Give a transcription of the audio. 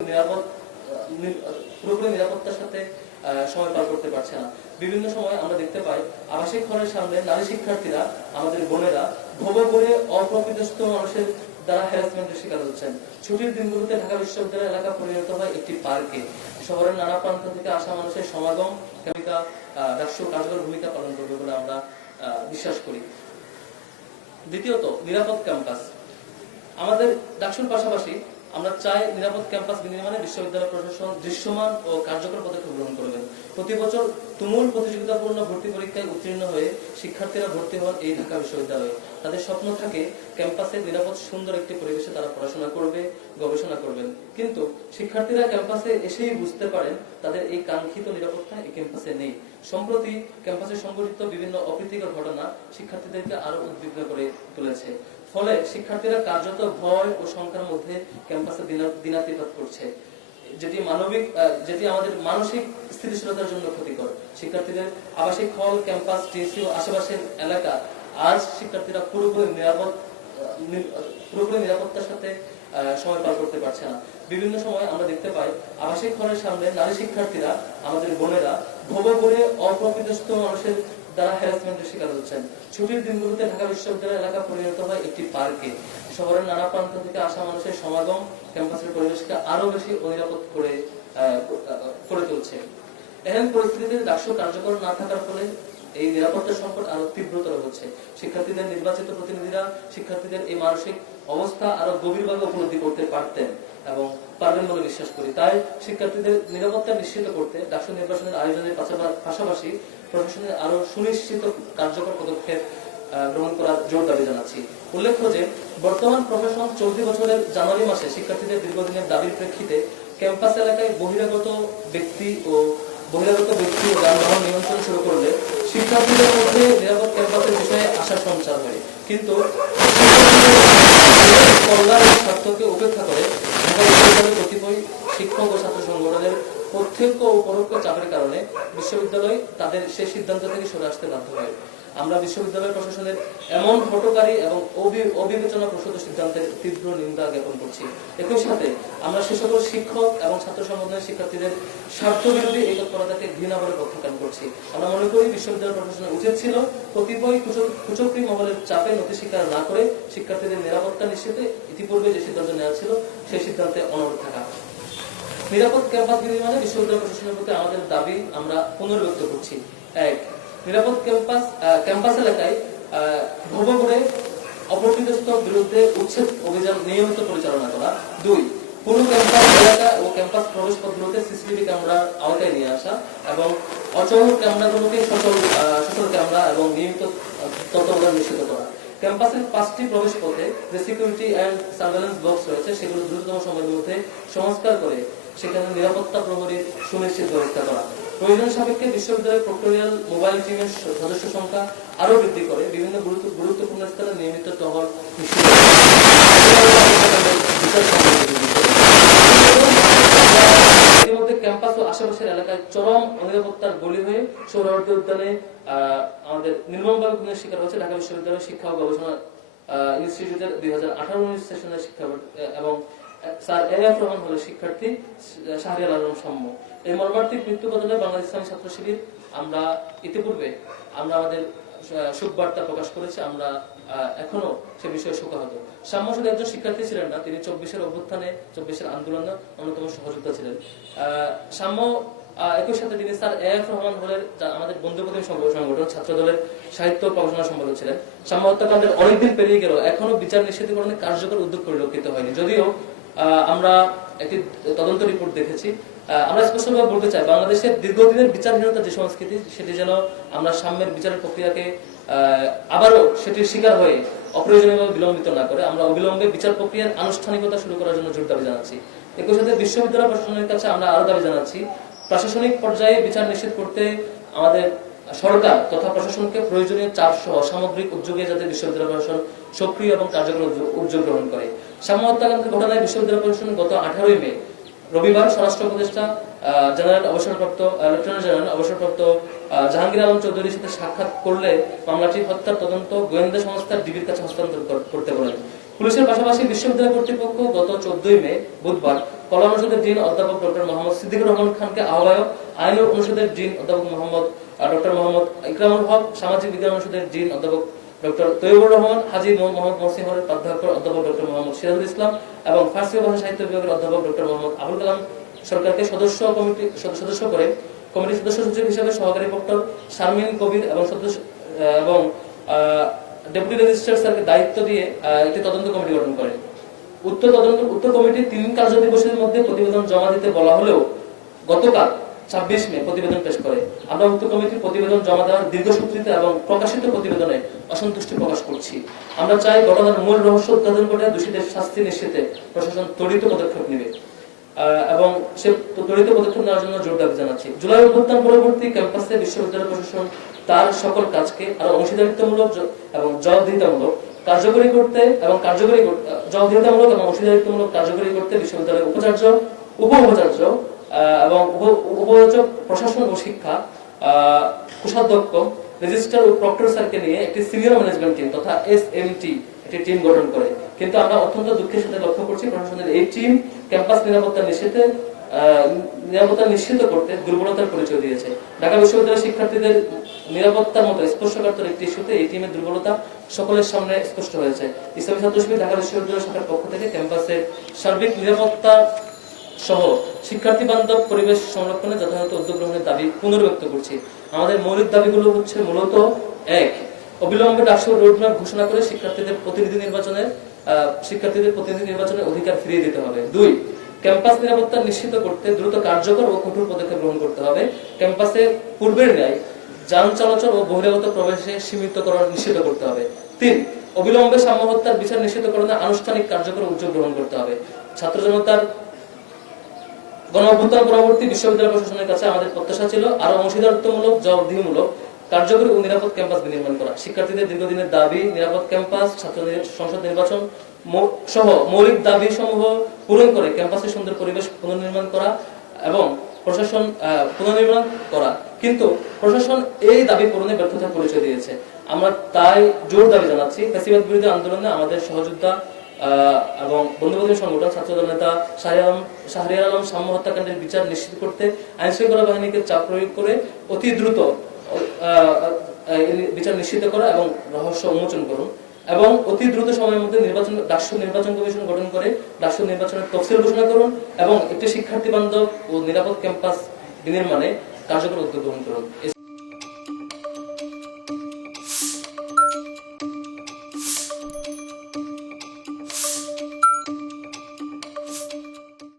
নিরাপদ পুরোপুরি নিরাপত্তার সাথে সময় পার করতে পারছে না। বিভিন্ন সময় আমরা দেখতে পাই আবাসিক হলের সামনে নারী শিক্ষার্থীরা, আমাদের বোনেরা ভোগ করে অপ্রকৃতস্থ মানুষের দ্বারা হ্যারাসমেন্টের শিকার হচ্ছেন। ছুটির দিনগুলোতে ঢাকা বিশ্ববিদ্যালয় এলাকা পরিণত হয় একটি পার্কে। শহরের নানা প্রান্ত থেকে আসা মানুষের সমাগম ডাকসু কার্যকর ভূমিকা পালন করবে বলে আমরা বিশ্বাস করি। দ্বিতীয়ত, নিরাপদ ক্যাম্পাস। আমাদের ডাকসুর পাশাপাশি আমরা চাই নিরাপদ ক্যাম্পাস বিনির্মাণে বিশ্ববিদ্যালয় প্রশাসন দৃশ্যমান ও কার্যকর পদক্ষেপ গ্রহণ করবেন। প্রতি বছর তুমুল প্রতিযোগিতাপূর্ণ ভর্তি পরীক্ষায় উত্তীর্ণ হয়ে শিক্ষার্থীরা ভর্তি হন এই ঢাকা বিশ্ববিদ্যালয়ে। তাদের স্বপ্ন থাকে ক্যাম্পাসে নিরাপদ সুন্দর একটি পরিবেশে তারা পড়াশোনা করবে, গবেষণা করবেন। কিন্তু শিক্ষার্থীরা ক্যাম্পাসে এসেই বুঝতে পারেন তাদের এই কাঙ্ক্ষিত নিরাপত্তা এই ক্যাম্পাসে নেই। সম্প্রতি ক্যাম্পাসে সংঘটিত বিভিন্ন অপ্রীতিকর ঘটনা শিক্ষার্থীদেরকে আরো উদ্বিগ্ন করে তুলেছে। ফলে শিক্ষার্থীরা কার্যত ভয় ও শঙ্কার মধ্যে ক্যাম্পাসে দিনাতিপাত করছে, যেটি আমাদের মানসিক স্থিতিশীলতার জন্য ক্ষতিকর। শিক্ষার্থীদের আবাসিক হল, ক্যাম্পাস, টিএসসি ও আশেপাশের এলাকা আজ শিক্ষার্থীরা পুরোপুরি নিরাপত্তার সাথে সময় পার করতে পারছে না। বিভিন্ন সময় আমরা দেখতে পাই আবাসিক হলের সামনে নারী শিক্ষার্থীরা, আমাদের বোনেরা ভোগ করে অপ্রকৃতস্থ মানুষের দ্বারা হ্যারাসমেন্টের শিকার হচ্ছেন। ছুটির দিনগুলোতে ঢাকা বিশ্ববিদ্যালয় এলাকা পরিণত হয় একটি পার্কে। শহরের নানা প্রান্ত থেকে আসা মানুষের সমাগম ক্যাম্পাসের পরিবেশকে আরো বেশি অনিরাপদ করে তুলছে। এহেন পরিস্থিতিতে ডাকসু কার্যকর না থাকার ফলে এই নিরাপত্তা সংকট আরো তীব্রতর হচ্ছে। শিক্ষার্থীদের নির্বাচিত প্রতিনিধিরা শিক্ষার্থীদের এই মানসিক অবস্থা আরো গভীরভাবে উপলব্ধি করতে পারতেন এবং পারবেন বলে বিশ্বাস করি। তাই শিক্ষার্থীদের নিরাপত্তা নিশ্চিত করতে ডাকসু নির্বাচনের আয়োজনের পাশাপাশি প্রশাসনের আরো সুনিশ্চিত কার্যকর পদক্ষেপ গ্রহণ করার জোর দাবি জানাচ্ছি। উল্লেখ্য যে বর্তমান প্রশাসন চলতি বছরের জানুয়ারি মাসে শিক্ষার্থীদের দীর্ঘদিনের দাবির প্রেক্ষিতে ক্যাম্পাস এলাকায় বহিরাগত ব্যক্তি ও যানবাহন নিয়ন্ত্রণ শুরু করলে শিক্ষার্থীদের মধ্যে নিরাপদ ক্যাম্পাসের বিষয়ে আশা সঞ্চার হয়। কিন্তু কল্যাণ স্বার্থকে উপেক্ষা করে ঢাকা বিশ্ববিদ্যালয়ের কতিপয় শিক্ষক ও ছাত্র সংগঠনের প্রত্যক্ষ ও পরোক্ষ চাপের কারণে বিশ্ববিদ্যালয় তাদের সেই সিদ্ধান্ত থেকে সরে আসতে বাধ্য হয়। আমরা বিশ্ববিদ্যালয় প্রশাসনের এমন হঠকারী এবং অবিবেচনা প্রসূত সিদ্ধান্তের তীব্র নিন্দা জ্ঞাপন করছি। একই সাথে আমরা সে সকল শিক্ষক এবং ছাত্র সংগঠনের শিক্ষার্থীদের স্বার্থ বিরোধী এই তৎপরতাকে ঘৃণা বলে প্রত্যাখ্যান করছি। আমরা মনে করি বিশ্ববিদ্যালয় প্রশাসনের উচিত ছিল কতিপয় কুচক্রী মহলের চাপে নথি স্বীকার না করে শিক্ষার্থীদের নিরাপত্তা নিশ্চিতে ইতিপূর্বে যে সিদ্ধান্ত নেওয়া ছিল সেই সিদ্ধান্তে অনড় থাকা। নিরাপদ ক্যাম্পাস বিনির্মাণে বিশ্ববিদ্যালয় প্রশাসনের প্রতি আমাদের দাবি আমরা পুনর্ব্যক্ত করছি। 1. নিরাপদ ক্যাম্পাস এলাকায় ভোগ করে অপ্রকৃতস্থ বিরুদ্ধে উচ্ছেদ অভিযান নিয়মিত পরিচালনা করা। 2. পুরো ক্যাম্পাস এলাকা ও ক্যাম্পাস প্রবেশ পথগুলোতে সিসিটিভি ক্যামেরা আওতায় নিয়ে আসা এবং অচল ক্যামেরাগুলোকে সচল ক্যামেরা এবং নিয়মিত তত্ত্বাবধান নিশ্চিত করা। ক্যাম্পাসের 5টি প্রবেশ পথে যে সিকিউরিটি এন্ড সার্ভেলেন্স বক্স রয়েছে সেগুলো দ্রুততম সময়ের মধ্যে সংস্কার করে সেখানে নিরাপত্তা প্রহরীর সুনিশ্চিত ব্যবস্থা করা। প্রয়োজন সাপেক্ষে বিশ্ববিদ্যালয়ের প্রক্টোরিয়াল মোবাইল টিমের সদস্য সংখ্যা আরো বৃদ্ধি করে বিভিন্ন গুরুত্বপূর্ণ স্থানে নিয়মিত টহল ইতিমধ্যে ক্যাম্পাস ও আশেপাশের এলাকায় চরম অনিরাপত্তার বলি হয়ে সোহরাওয়ার্দী উদ্যানে আমাদের নির্মমভাবে খুনের শিকার হচ্ছে ঢাকা বিশ্ববিদ্যালয়ের শিক্ষা ও গবেষণা ইনস্টিটিউটের 2018-19 সেশনের শিক্ষা এবং স্যার এ.এফ. রহমান হলের শিক্ষার্থী শাহরিয়ার আলম সাম্য। এই মর্মান্তিক মৃত্যু বদলে বাংলাদেশ ইসলামী ছাত্র শিবির আমরা ইতিপূর্বে আমাদের শোক বার্তা প্রকাশ করেছি। আমরা এখনো সে বিষয়ে শোকাহত। সাম্য শুধু একজন শিক্ষার্থী ছিলেন না, তিনি 24-এর অভ্যুত্থানে 24-এর আন্দোলনে অন্যতম সহযোদ্ধা ছিলেন। সাম্য একই সাথে তিনি স্যার এ.এফ. রহমান হলের আমাদের বন্ধুপ্রতিম সংগঠন ছাত্র দলের সাহিত্য প্রকাশনা সম্পাদক ছিলেন। সাম্য হত্যাকাণ্ডের অনেকদিন পেরিয়ে গেল এখনো বিচার নিশ্চিতকরণে কার্যকর উদ্যোগ পরিলক্ষিত হয়নি। যদিও আমরা একটি তদন্ত রিপোর্ট দেখেছি। আমরা স্পষ্টভাবে বলতে চাই বাংলাদেশের দীর্ঘদিনের বিচারহীনতা যে সংস্কৃতি সেটি যেন আমরা সাম্যের বিচারের প্রক্রিয়াকে আবারও সেটির শিকার হয়ে অপ্রয়োজনীয়ভাবে বিলম্বিত না করে আমরা অবিলম্বে বিচার প্রক্রিয়ার আনুষ্ঠানিকতা শুরু করার জন্য জোর দাবি জানাচ্ছি। একই সাথে বিশ্ববিদ্যালয় প্রশাসনের কাছে আমরা আরো দাবি জানাচ্ছি প্রশাসনিক পর্যায়ে বিচার নিশ্চিত করতে আমাদের সরকার তথা প্রশাসনকে প্রয়োজনীয় চাপ সহ সামগ্রিক উদ্যোগে যাতে বিশ্ববিদ্যালয় প্রশাসন সক্রিয় এবং কার্যকর উদ্যোগ গ্রহণ করে। সাম্য হত্যাকাণ্ডের ঘটনায় বিশ্ববিদ্যালয় প্রশাসন গত 18 মে রবিবার স্বরাষ্ট্র উপদেষ্টা লেফটেন্যান্ট জেনারেল অবসরপ্রাপ্ত জাহাঙ্গীর আলম চৌধুরীর সাথে সাক্ষাৎ করলে মামলাটি হত্যার তদন্ত গোয়েন্দা সংস্থার ডিবির কাছে হস্তান্তর করতে বলেন। পুলিশের পাশাপাশি বিশ্ববিদ্যালয় কর্তৃপক্ষ গত 14 মে বুধবার কলা অনুষদের ডিন অধ্যাপক ডক্টর মোহাম্মদ সিদ্দিকুর রহমান খানকে আহ্বায়ক, আইন অনুষদের ডিন অধ্যাপক ডক্টর মোহাম্মদ ইকরামুল হক, সামাজিক বিজ্ঞান অনুষদের ডিন অধ্যাপক ডক্টর তৈয়বুর রহমান, হাজী মোহাম্মদ মহসিন হলের প্রাধ্যাপক অধ্যাপক ডক্টর মোহাম্মদ সিরাজুল ইসলাম এবং ফার্সি ভাষা সাহিত্য বিভাগের অধ্যাপক ডক্টর মোহাম্মদ আবুল কালাম সরকারকে সদস্য করে কমিটির সদস্য সচিব হিসেবে সহকারী প্রক্টর শারমিন কবির এবং ডেপুটি রেজিস্ট্রার স্যারকে দায়িত্ব দিয়ে একটি তদন্ত কমিটি গঠন করে। উক্ত কমিটি 3 কার্য দিবসের মধ্যে প্রতিবেদন জমা দিতে বলা হলেও গতকাল 26 মে প্রতিবেদন পেশ করে। আমরা উক্ত কমিটির প্রতিবেদন জমা দেওয়ার দীর্ঘসূত্রিতা এবং প্রকাশিত প্রতিবেদনে অসন্তুষ্টি প্রকাশ করছি। আমরা চাই ঘটনার মূল রহস্য উদ্ঘাটন করে দোষীদের শাস্তি নিশ্চিতে প্রশাসন ত্বরিত পদক্ষেপ নেবে এবং সে ত্বরিত পদক্ষেপ নেওয়ার জন্য জোর দাবি জানাচ্ছি। জুলাই অভ্যুত্থান পরবর্তী ক্যাম্পাসে বিশ্ববিদ্যালয় প্রশাসন তার সকল কাজকে আরো অংশীদারিত্বমূলক এবং জবাবদিহিতামূলক কার্যকরী করতে বিশ্ববিদ্যালয়ের উপাচার্য, উপ-উপাচার্য এবং উপাচার্য প্রশাসন ও শিক্ষা, কোষাধ্যক্ষ, রেজিস্ট্রার ও প্রক্টর স্যারকে নিয়ে একটি সিনিয়র ম্যানেজমেন্ট টিম তথা এসএমটি একটি টিম গঠন করে। কিন্তু আমরা অত্যন্ত দুঃখের সাথে লক্ষ্য করছি প্রশাসনের এই টিম ক্যাম্পাস নিরাপত্তা নিশ্চিত করতে দুর্বলতার পরিচয় দিয়েছে। ঢাকা বিশ্ববিদ্যালয়ের শিক্ষার্থীদের নিরাপত্তার মতো স্পর্শকাতর একটি ইস্যুতে এই টিমের দুর্বলতা সকলের সামনে স্পষ্ট হয়েছে। ইসলামী ছাত্র শিবির ঢাকা বিশ্ববিদ্যালয় শাখার পক্ষ থেকে ক্যাম্পাসের সার্বিক নিরাপত্তা সহ শিক্ষার্থী বান্ধব পরিবেশ সংরক্ষণে যথাযথ উদ্যোগ গ্রহণের দাবি পুনর্ব্যক্ত করছি। আমাদের মৌলিক দাবিগুলো হচ্ছে মূলত: 1. অবিলম্বে ডাকসুর রোডম্যাপ ঘোষণা করে শিক্ষার্থীদের প্রতিনিধি নির্বাচনের অধিকার ফিরিয়ে দিতে হবে। 2. ক্যাম্পাস নিরাপত্তা নিশ্চিত করতে দ্রুত কার্যকর ও কঠোর পদক্ষেপ গ্রহণ করতে হবে। ক্যাম্পাসে পূর্বের ন্যায় যান চলাচল ও বহিরাগত প্রবেশে সীমিতকরণ নিশ্চিত করতে হবে। 3. অবিলম্বে সাম্য হত্যার বিচার নিশ্চিতকরণে আনুষ্ঠানিক কার্যকর উদ্যোগ গ্রহণ করতে হবে। ছাত্র জনতার গণঅভ্যুত্থান পরবর্তী বিশ্ববিদ্যালয় প্রশাসনের কাছে আমাদের প্রত্যাশা ছিল আরো অংশীদারিত্বমূলক, জবাবদিহিমূলক, কার্যকরী ও নিরাপদ ক্যাম্পাস বিনির্মাণ করা। শিক্ষার্থীদের দীর্ঘদিনের দাবি নিরাপদ ক্যাম্পাস, ছাত্র সংসদ নির্বাচন সহ মৌলিক দাবি সমূহ পূরণ করে ক্যাম্পাসের সুন্দর পরিবেশ পুনর্নির্মাণ করা এবং কিন্তু প্রশাসন এই দাবি পূরণে ব্যর্থতার পরিচয় দিয়েছে। আমরা তাই জোর দাবি জানাচ্ছি ফ্যাসিবাদ বিরোধী আন্দোলনে আমাদের সহযোদ্ধা এবং বন্ধুবান্ধব সংগঠন ছাত্রদল নেতা শাহরিয়ার আলম সাম্য হত্যাকাণ্ডের বিচার নিশ্চিত করতে আইন শৃঙ্খলা বাহিনীকে চাপ প্রয়োগ করে অতি দ্রুত বিচার নিশ্চিত করা এবং রহস্য উন্মোচন করুন এবং অতি দ্রুত সময়ের মধ্যে ডাকসু নির্বাচন কমিশন গঠন করে ডাকসু নির্বাচনের তফসিল ঘোষণা করুন এবং একটি শিক্ষার্থী বান্ধব ও নিরাপদ ক্যাম্পাস বিনির্মাণে কার্যকর উদ্যোগ গ্রহণ করুন।